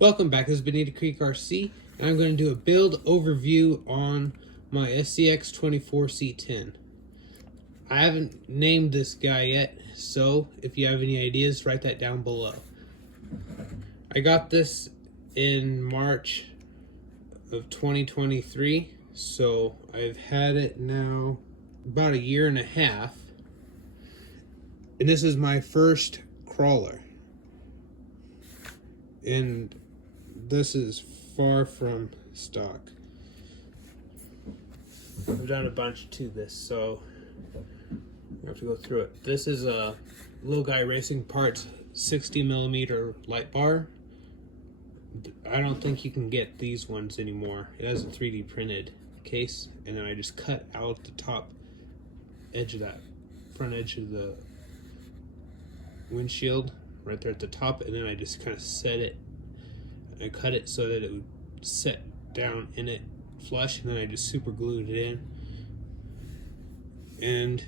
Welcome back, this is Bonita Creek RC, and I'm going to do a build overview on my SCX24 C10. I haven't named this guy yet, so if you have any ideas, write that down below. I got this in March of 2023, so I've had it now about a year and a half, and this is my first crawler. And this is far from stock. I've done a bunch to this, so I have to go through it. This is a Little Guy Racing Parts 60mm light bar. I don't think you can get these ones anymore. It has a 3D printed case, and then I just cut out the top edge of that front edge of the windshield right there at the top, and then I just kind of set it. I cut it so that it would set down in it flush, and then I just super glued it in. And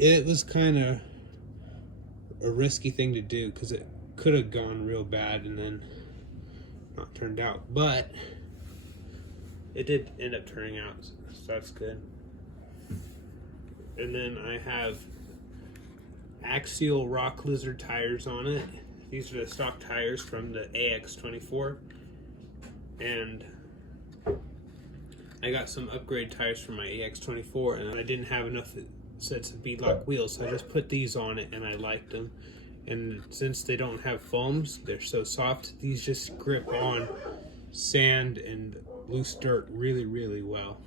it was kind of a risky thing to do because it could have gone real bad and then not turned out, but it did end up turning out, so that's good. And then I have axial rock lizard tires on it. These are the stock tires from the AX24, and I got some upgrade tires for my AX24, and I didn't have enough sets of beadlock wheels, so I just put these on it, and I liked them. And since they don't have foams, they're so soft, these just grip on sand and loose dirt really well.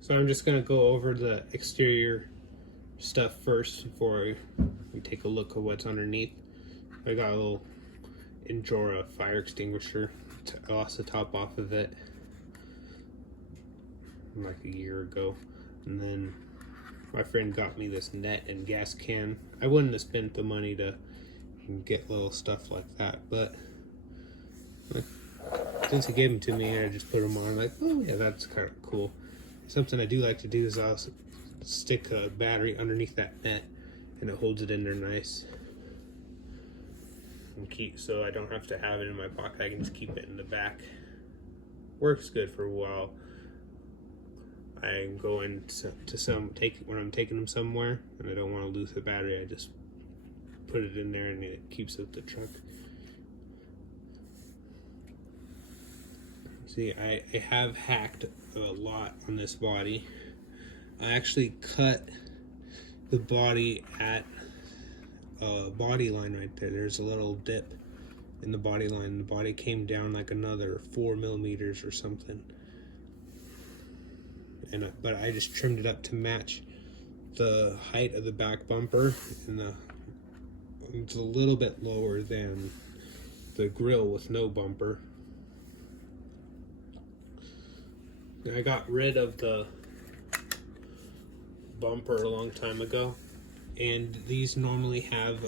So I'm just gonna go over the exterior stuff first before we take a look at what's underneath. I got a little Endura fire extinguisher. I lost the top off of it like a year ago, and then my friend got me this net and gas can. I wouldn't have spent the money to get little stuff like that, but since he gave them to me, I just put them on. Like, oh yeah, that's kind of cool. Something I do like to do is I'll stick a battery underneath that net, and it holds it in there nice. And keep, so I don't have to have it in my pocket. I can just keep it in the back. Works good for a while. I go into when I'm taking them somewhere, and I don't want to lose the battery. I just put it in there, and it keeps it with the truck. See, I have hacked a lot on this body. I actually cut the body at body line right there. There's a little dip in the body line. The body came down like another 4mm or something, and but I just trimmed it up to match the height of the back bumper, and it's a little bit lower than the grill with no bumper. I got rid of the bumper a long time ago, and these normally have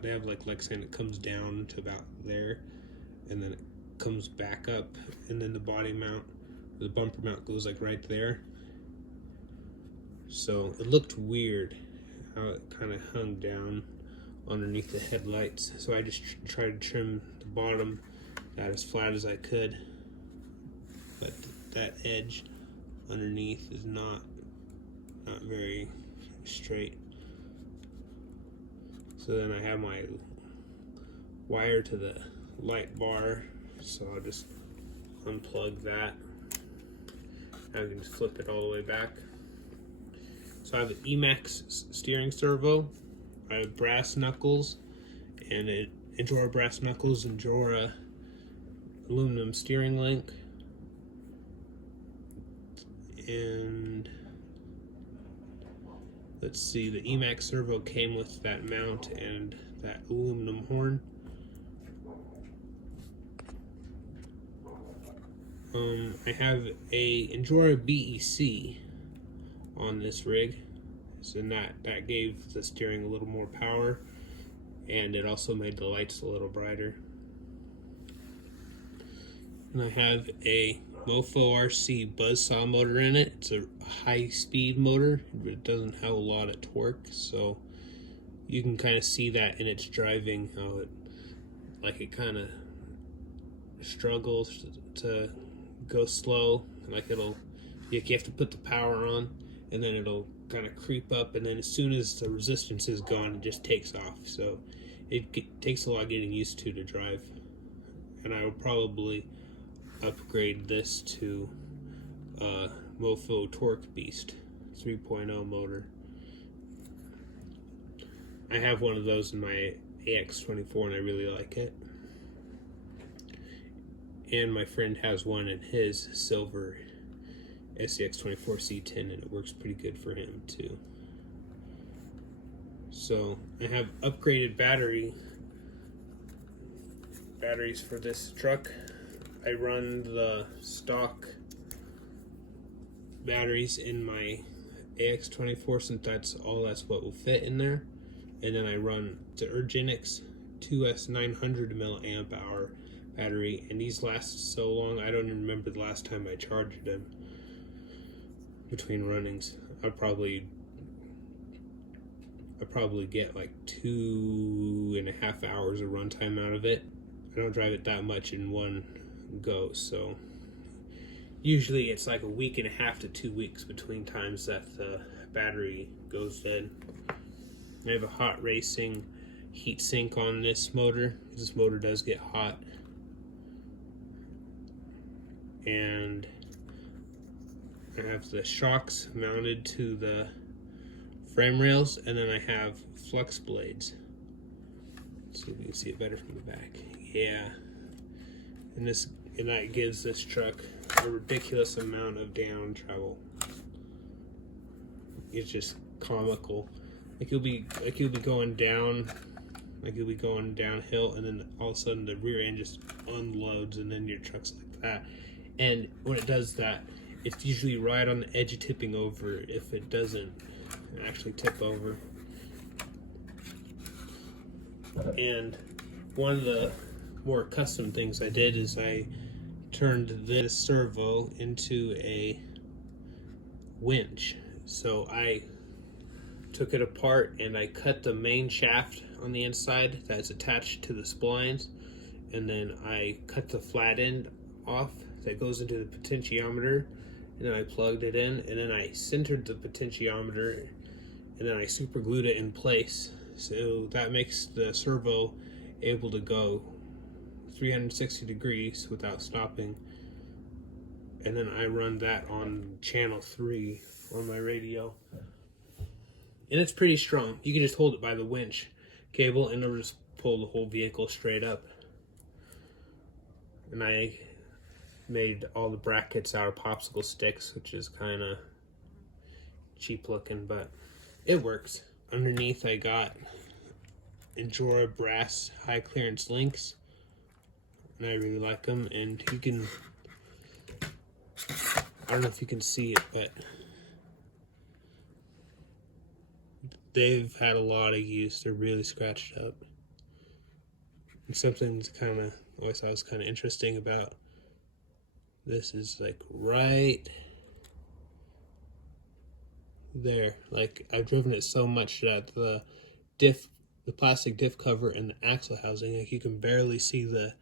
they have like saying it comes down to about there, and then it comes back up, and then the body mount, the bumper mount goes like right there. So it looked weird how it kind of hung down underneath the headlights, so I just tried to trim the bottom that as flat as I could, but that edge underneath is not very straight. So then I have my wire to the light bar, so I'll just unplug that. I can just flip it all the way back. So I have an Emax steering servo. I have brass knuckles, and an Endura brass knuckles, Endura aluminum steering link, and let's see, the Emax servo came with that mount and that aluminum horn. I have a Endura BEC on this rig, so that gave the steering a little more power, and it also made the lights a little brighter. And I have a Mofo RC buzzsaw motor in it. It's a high-speed motor. It doesn't have a lot of torque, so you can kind of see that in its driving, how it kind of struggles to go slow. Like you have to put the power on, and then it'll kind of creep up, and then as soon as the resistance is gone, it just takes off. So it takes a lot getting used to drive. And I would probably upgrade this to Mofo Torque Beast 3.0 motor. I have one of those in my AX24 and I really like it. And my friend has one in his silver SCX24 C10 and it works pretty good for him too. So I have upgraded batteries for this truck. I run the stock batteries in my AX24 since that's what will fit in there. And then I run the Urgenix 2S 900 milliamp hour battery, and these last so long I don't even remember the last time I charged them between runnings. I probably get like 2.5 hours of runtime out of it. I don't drive it that much in one go, so usually it's like 1.5 to 2 weeks between times that the battery goes dead. I have a hot racing heat sink on this motor. This motor does get hot. And I have the shocks mounted to the frame rails, and then I have flux blades. Let's see if we can see it better from the back. Yeah. And that gives this truck a ridiculous amount of down travel. It's just comical. You'll be going down, you'll be going downhill, and then all of a sudden the rear end just unloads, and then your truck's like that. And when it does that, it's usually right on the edge of tipping over if it doesn't actually tip over. And one of the more custom things I did is I turned this servo into a winch. So I took it apart and I cut the main shaft on the inside that's attached to the splines, and then I cut the flat end off that goes into the potentiometer, and then I plugged it in, and then I centered the potentiometer, and then I super glued it in place. So that makes the servo able to go 360 degrees without stopping. And then I run that on channel 3 on my radio. And it's pretty strong. You can just hold it by the winch cable and it'll just pull the whole vehicle straight up. And I made all the brackets out of popsicle sticks, which is kind of cheap looking, but it works. Underneath I got Endura brass high clearance links, and I really like them. And you can, I don't know if you can see it, but they've had a lot of use. They're really scratched up. And something that's kind of, always thought was kind of interesting about this is like right there. Like I've driven it so much that the plastic diff cover and the axle housing, like you can barely see the,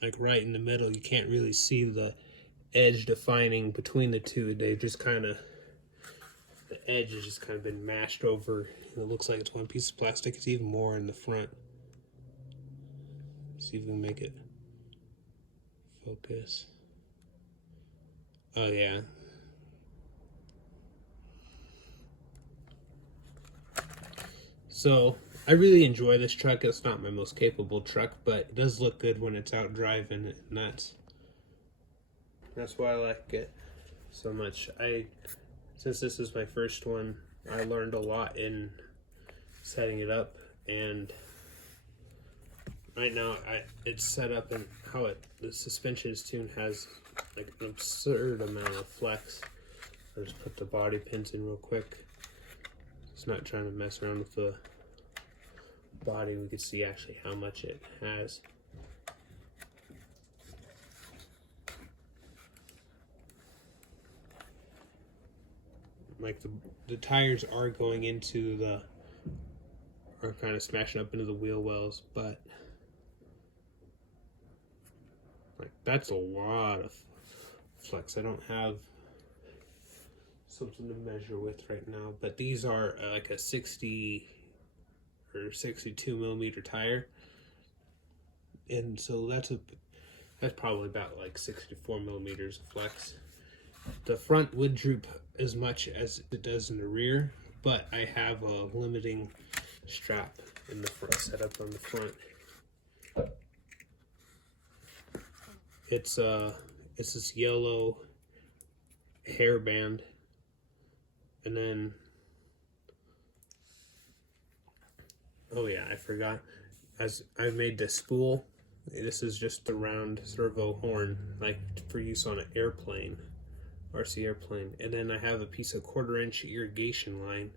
like right in the middle, you can't really see the edge defining between the two. They've just kind of, the edge has just kind of been mashed over. It looks like it's one piece of plastic. It's even more in the front. See if we can make it focus. Oh yeah. So I really enjoy this truck. It's not my most capable truck, but it does look good when it's out driving, and that's why I like it so much. Since this is my first one, I learned a lot in setting it up, and right now it's set up and how the suspension is tuned has like an absurd amount of flex. I'll just put the body pins in real quick. It's not trying to mess around with the body. We can see actually how much it has. Like the tires are going into the are kind of smashing up into the wheel wells, but like that's a lot of flex. I don't have something to measure with right now, but these are like a 60 or 62 millimeter tire, and so that's probably about like 64 millimeters of flex. The front would droop as much as it does in the rear, but I have a limiting strap in the front, set up on the front. It's this yellow hairband, and then, oh yeah, I forgot, as I made this spool. This is just a round servo horn, like for use on an airplane, RC airplane. And then I have a piece of 1/4-inch irrigation line.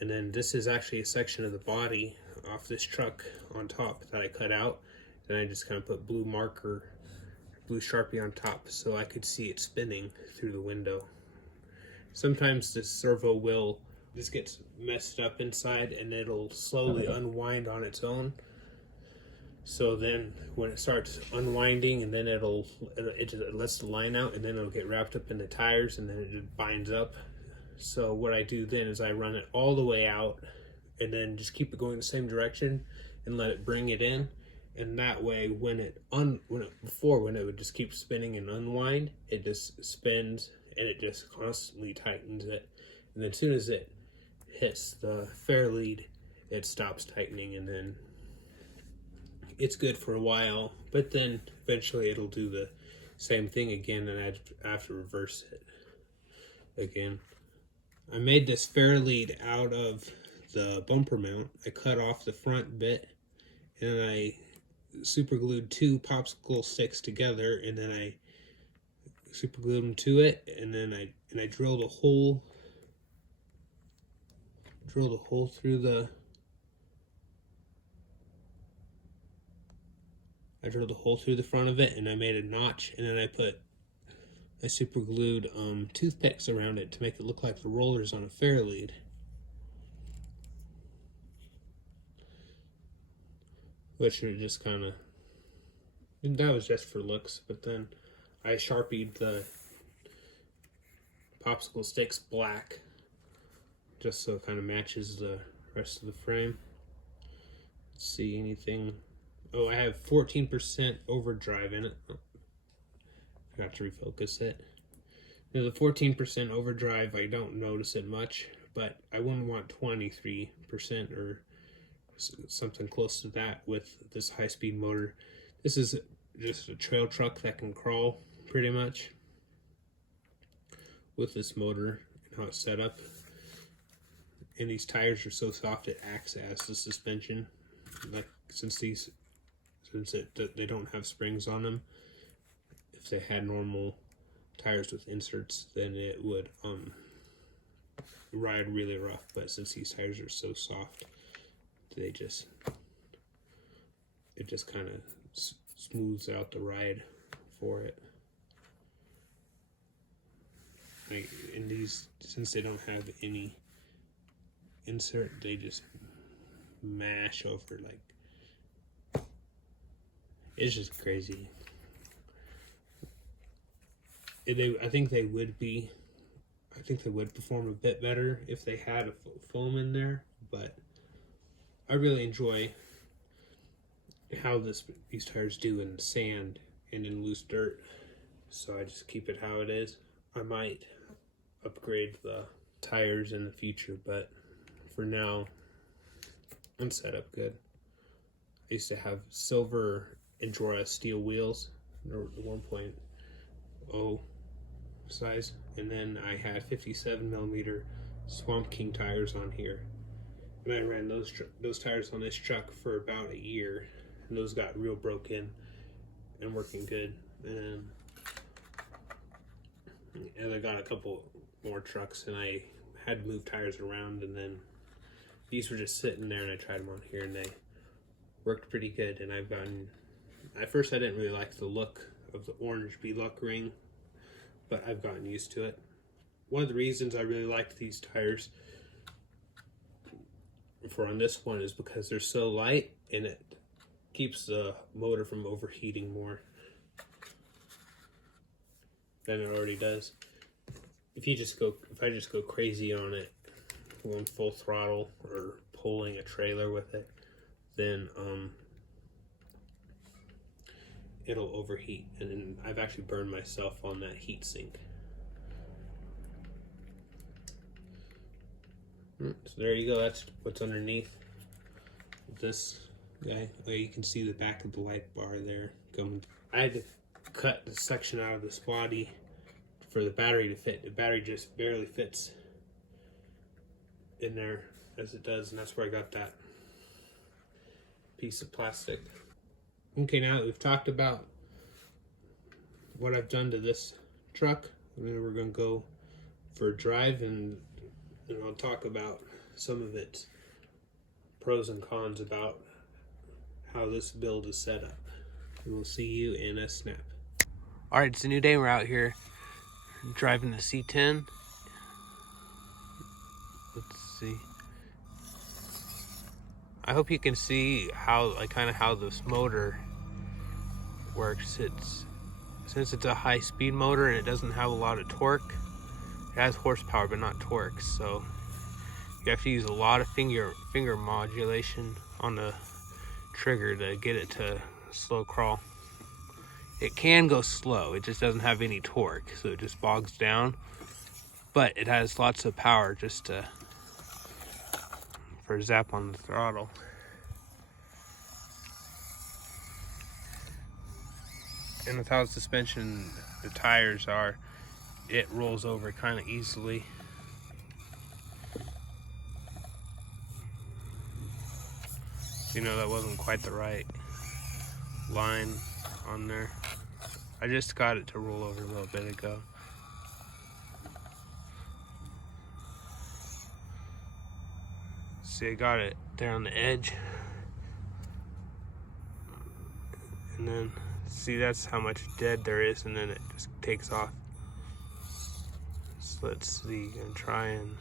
And then this is actually a section of the body off this truck on top that I cut out. Then I just kind of put blue Sharpie on top so I could see it spinning through the window. Sometimes this servo will just get messed up inside and it'll slowly unwind on its own. So then when it starts unwinding, and then it just lets the line out, and then it'll get wrapped up in the tires, and then it just binds up. So what I do then is I run it all the way out, and then just keep it going the same direction and let it bring it in. And that way, when it would just keep spinning and unwind, it just spins and it just constantly tightens it. And then as soon as it hits the fair lead, it stops tightening, and then it's good for a while, but then eventually it'll do the same thing again, and I have to reverse it again. I made this fair lead out of the bumper mount. I cut off the front bit, and I super glued 2 popsicle sticks together, and then I super glued them to it, and then I drilled a hole through the front of it, and I made a notch, and then I super glued toothpicks around it to make it look like the rollers on a fair lead. Which are just kind of, that was just for looks, but then I Sharpied the popsicle sticks black just so it kind of matches the rest of the frame. Let's see, anything. Oh, I have 14% overdrive in it. Oh, forgot to refocus it. Now the 14% overdrive, I don't notice it much, but I wouldn't want 23% or something close to that with this high-speed motor. This is just a trail truck that can crawl pretty much with this motor and how it's set up. And these tires are so soft it acts as the suspension. Like since they don't have springs on them, if they had normal tires with inserts, then it would ride really rough. But since these tires are so soft, it just kind of smooths out the ride for it. And these, since they don't have any insert, they just mash over like, it's just crazy. I think they would perform a bit better if they had a foam in there, but I really enjoy how these tires do in sand and in loose dirt, so I just keep it how it is. I might upgrade the tires in the future, but for now I'm set up good. I used to have silver Endura steel wheels, the 1.0 size, and then I had 57mm Swamp King tires on here, and I ran those tires on this truck for about a year, and those got real broken and working good. And I got a couple more trucks, and I had to move tires around, and then these were just sitting there, and I tried them on here, and they worked pretty good. And I've gotten, at first I didn't really like the look of the orange B-Luck ring, but I've gotten used to it. One of the reasons I really liked these tires for on this one is because they're so light and it keeps the motor from overheating more than it already does. If I just go crazy on it, going full throttle or pulling a trailer with it, then it'll overheat, and then I've actually burned myself on that heat sink. So there you go, that's what's underneath this guy. Oh, you can see the back of the light bar there coming. I had to cut the section out of this body for the battery to fit. The battery just barely fits in there as it does, and that's where I got that piece of plastic. Okay, now that we've talked about what I've done to this truck, and then we're going to go for a drive, and I'll talk about some of its pros and cons about how this build is set up. And we'll see you in a snap. Alright, it's a new day. We're out here driving the C10. Let's see. I hope you can see how, kind of how this motor works. Since it's a high-speed motor and it doesn't have a lot of torque, it has horsepower but not torque, so you have to use a lot of finger modulation on the trigger to get it to slow crawl. It can go slow, it just doesn't have any torque, so it just bogs down, but it has lots of power just for a zap on the throttle. And with how the suspension, the tires are, it rolls over kind of easily. You know, that wasn't quite the right line on there. I just got it to roll over a little bit ago. See, I got it there on the edge. And then, see, that's how much dead there is, and then it just takes off. So let's see, I'm gonna try and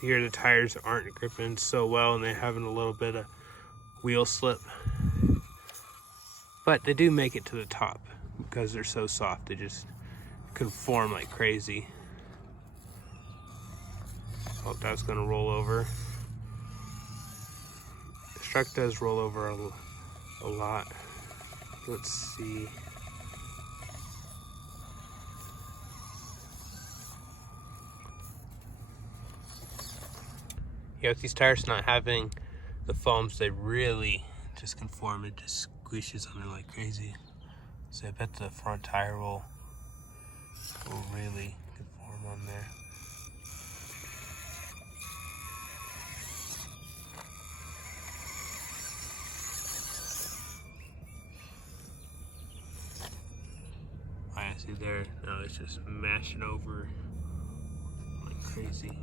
here the tires aren't gripping so well, and they're having a little bit of wheel slip, but they do make it to the top because they're so soft. They just conform like crazy. Oh, that's gonna roll over. This truck does roll over a lot. Let's see. Yeah, with these tires not having the foams, they really just conform. It just squishes on there like crazy. So I bet the front tire will really conform on there. I see there, now it's just mashing over like crazy.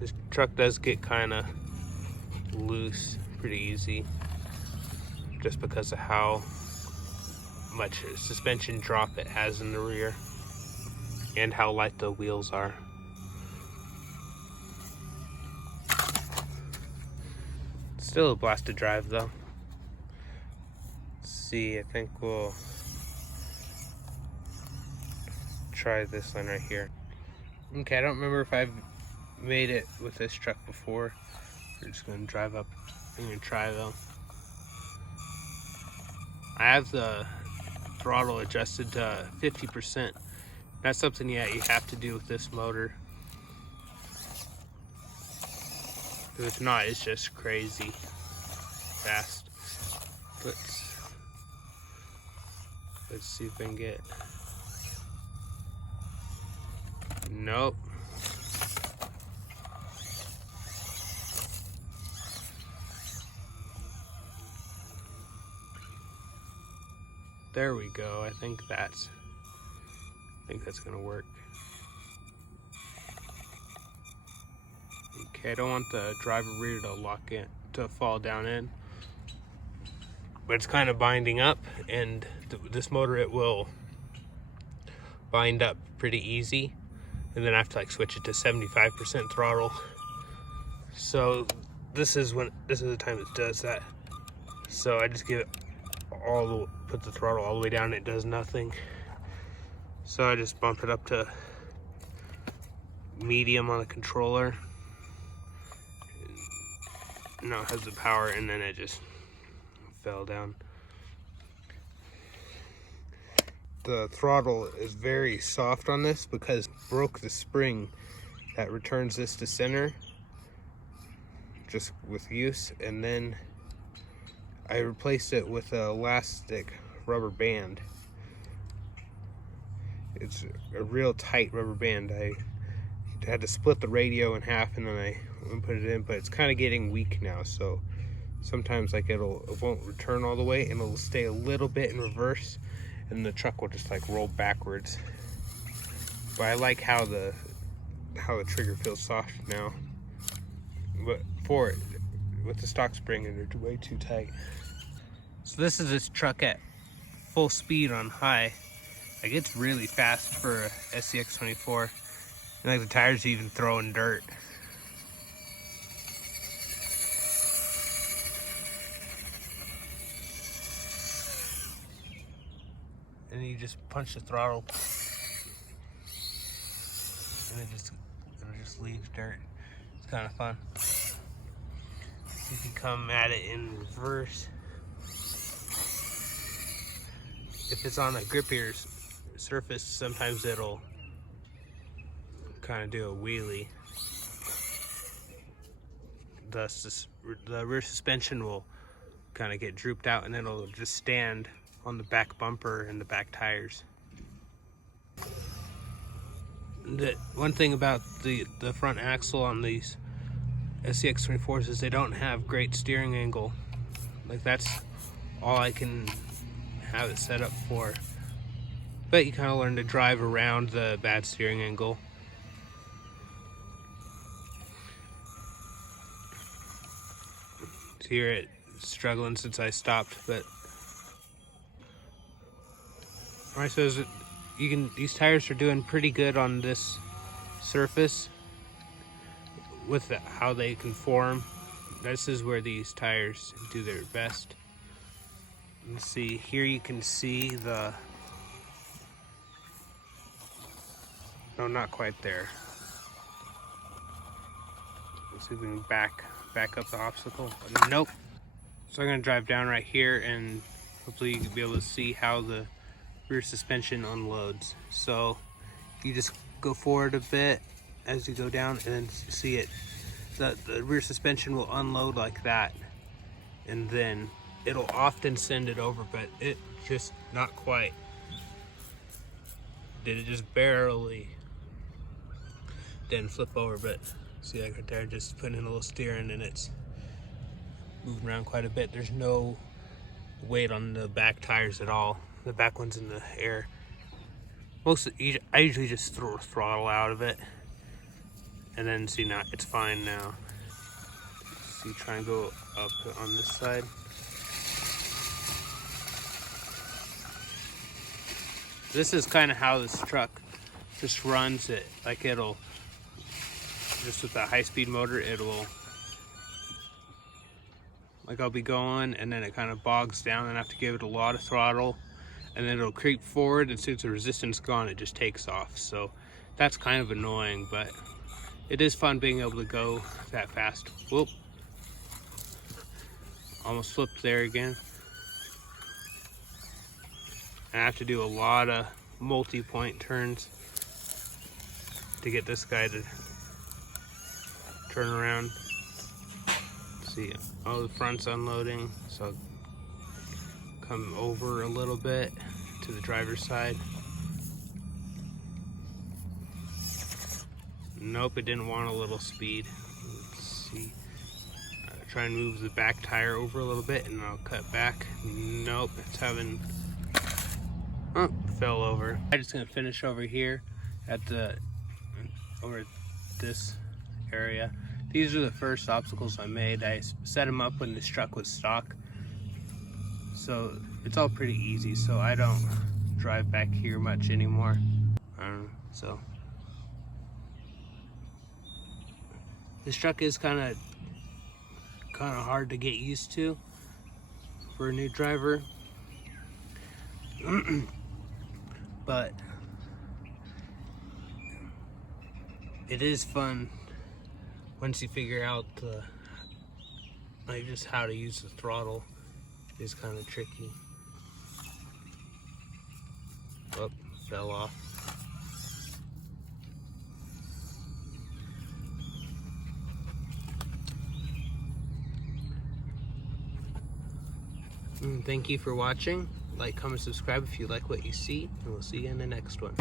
This truck does get kind of loose pretty easy, just because of how much suspension drop it has in the rear and how light the wheels are. Still a blast to drive though. Let's see, I think we'll try this one right here. Okay, I don't remember if I've made it with this truck before. We're just gonna drive up. I'm gonna try though. I have the throttle adjusted to 50%. That's something, yeah, you have to do with this motor. Because if not, it's just crazy fast. Let's see if I can get. Nope. There we go. I think that's gonna work. Okay, I don't want the driver rear to lock in, to fall down in. but it's kind of binding up, and this motor, it will bind up pretty easy, and then I have to like switch it to 75% throttle. So this is the time it does that. So I just give it put the throttle all the way down, and it does nothing. So I just bump it up to medium on the controller. Now it has the power, and then it just fell down. The throttle is very soft on this because I broke the spring that returns this to center just with use, and then I replaced it with an elastic rubber band. It's a real tight rubber band. I had to split the radio in half, and then I put it in, but it's kind of getting weak now, so sometimes like it won't return all the way, and it'll stay a little bit in reverse, and the truck will just like roll backwards. But I like how the trigger feels soft now. But with the stock spring, and they're way too tight. So this is this truck at full speed on high. Like, it's really fast for a SCX24. And like the tires are even throwing dirt. And you just punch the throttle, and it'll just leave dirt. It's kind of fun. You can come at it in reverse. If it's on a grippier surface, sometimes it'll kind of do a wheelie. The rear suspension will kind of get drooped out, and then it'll just stand on the back bumper and the back tires. The one thing about the front axle on these SCX24s is they don't have great steering angle. Like, that's all I can have it set up for. But you kind of learn to drive around the bad steering angle. So here it's struggling since I stopped, but alright, so these tires are doing pretty good on this surface with how they conform. This is where these tires do their best. Let's see, here you can see no, not quite there. Let's see if we can back up the obstacle. Nope. So I'm gonna drive down right here, and hopefully you can be able to see how the rear suspension unloads. So you just go forward a bit as you go down, and then see it. The rear suspension will unload like that, and then it'll often send it over, but it just not quite. Did it just barely? Didn't flip over, but see, like right there, just putting in a little steering, and it's moving around quite a bit. There's no weight on the back tires at all. The back one's in the air. I usually just throw a throttle out of it, and then see, now it's fine now. See, try and go up on this side. This is kind of how this truck just runs it. Like, it'll just with that high-speed motor, it will, like, I'll be going, and then it kind of bogs down, and I have to give it a lot of throttle, and then it'll creep forward, and as soon as the resistance is gone, it just takes off. So that's kind of annoying, but it is fun being able to go that fast. Whoop. Almost flipped there again. And I have to do a lot of multi-point turns to get this guy to turn around. See, oh, the front's unloading, so I'll come over a little bit to the driver's side. Nope, it didn't want a little speed. Let's see. Try and move the back tire over a little bit, and I'll cut back. Nope, it's having... Oh, fell over. I'm just gonna finish over here at over this area. These are the first obstacles I made. I set them up when this truck was stock. so it's all pretty easy, so I don't drive back here much anymore. So this truck is kind of hard to get used to for a new driver. But it is fun once you figure out like just how to use the throttle. It's kind of tricky. Oh, fell off. Thank you for watching. Like, comment, subscribe if you like what you see, and we'll see you in the next one.